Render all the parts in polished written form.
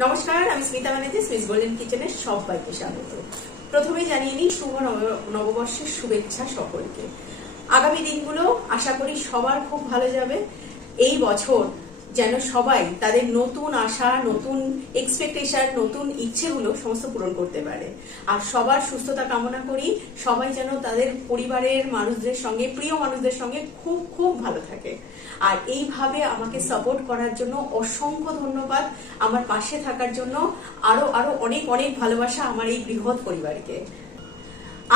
নমস্কার, আমি Smita Banerjee, Swiss golden কিচেনে সবাইকে স্বাগত। প্রথমেই জানিয়ে নিই শুভ নববর্ষের শুভেচ্ছা সকলকে। আগামী দিনগুলো আশা করি সবার খুব ভালো যাবে। এই বছর যেন সবাই তাদের নতুন আশা, নতুন এক্সপেকটেশন, নতুন ইচ্ছেগুলো সমস্ত পূরণ করতে পারে। আর সবার সুস্থতা কামনা করি, সবাই যেন তাদের পরিবারের মানুষদের সঙ্গে, প্রিয় মানুষদের সঙ্গে খুব খুব ভালো থাকে। আর এইভাবে আমাকে সাপোর্ট করার জন্য অসংখ্য ধন্যবাদ। আমার পাশে থাকার জন্য আরো আরো অনেক অনেক ভালোবাসা আমার এই বৃহৎ পরিবারকে।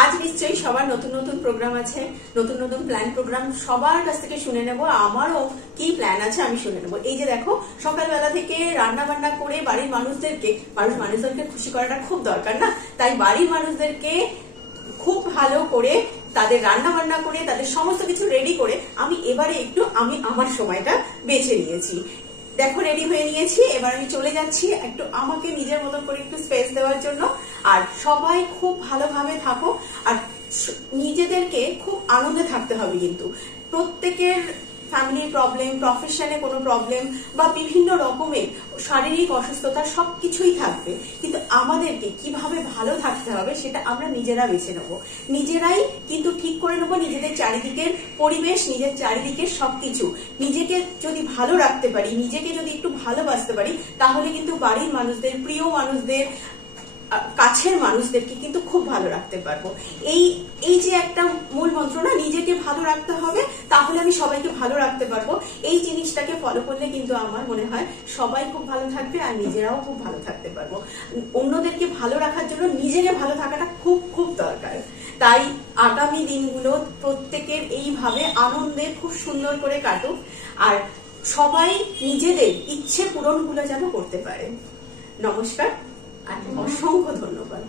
আজ নিশ্চয়ই সবার নতুন নতুন প্রোগ্রাম আছে, নতুন নতুন প্ল্যান প্রোগ্রাম সবার কাছ থেকে শুনে নেব। আমারও কি প্ল্যান আছে আমি শুনে নেব। এই যে দেখো, সকালবেলা থেকে রান্না বান্না করে বাড়ির মানুষদেরকে খুশি করাটা খুব দরকার না, তাই বাড়ির মানুষদেরকে খুব ভালো করে তাদের রান্না বান্না করে তাদের সমস্ত কিছু রেডি করে আমি এবারে একটু আমার সময়টা বেছে নিয়েছি। দেখো, রেডি হয়ে নিয়েছি। এবার আমি চলে যাচ্ছি একটু আমাকে নিজের মতন করে একটু স্পেস দেওয়ার জন্য। আর সবাই খুব ভালোভাবে থাকো, আর নিজেদেরকে খুব আনন্দে থাকতে হবে। কিন্তু প্রত্যেকের ফ্যামিলির প্রবলেম, প্রফেশনে কোনো প্রবলেম বা বিভিন্ন রকমের শারীরিক অসুস্থতা সবকিছুই থাকবে, কিন্তু আমাদেরকে কিভাবে ভালো থাকতে হবে সেটা আমরা নিজেরা বেছে নেব। নিজেরাই কিন্তু ঠিক করে নেবো নিজেদের চারিদিকের পরিবেশ, নিজের চারিদিকের সবকিছু। নিজেকে যদি ভালো রাখতে পারি, নিজেকে যদি একটু ভালোবাসতে পারি, তাহলে কিন্তু বাড়ির মানুষদের, প্রিয় মানুষদের, কাছের মানুষদেরকে কিন্তু খুব ভালো রাখতে পারবো। এই যে একটা মূল মন্ত্র না, নিজেকে ভালো রাখতে হবে, তাহলে আমি সবাইকে ভালো রাখতে পারবো। এই জিনিসটাকে ফলো করলে কিন্তু আমার মনে হয় সবাই খুব ভালো থাকবে আর নিজেরাও খুব ভালো থাকতে পারবো। অন্যদেরকে ভালো রাখার জন্য নিজেকে ভালো থাকাটা খুব খুব দরকার। তাই আগামী দিনগুলো প্রত্যেকের এইভাবে আনন্দে খুব সুন্দর করে কাটুক, আর সবাই নিজেদের ইচ্ছে পূরণগুলো যেন করতে পারে। নমস্কার আর অসংখ্য ধন্যবাদ।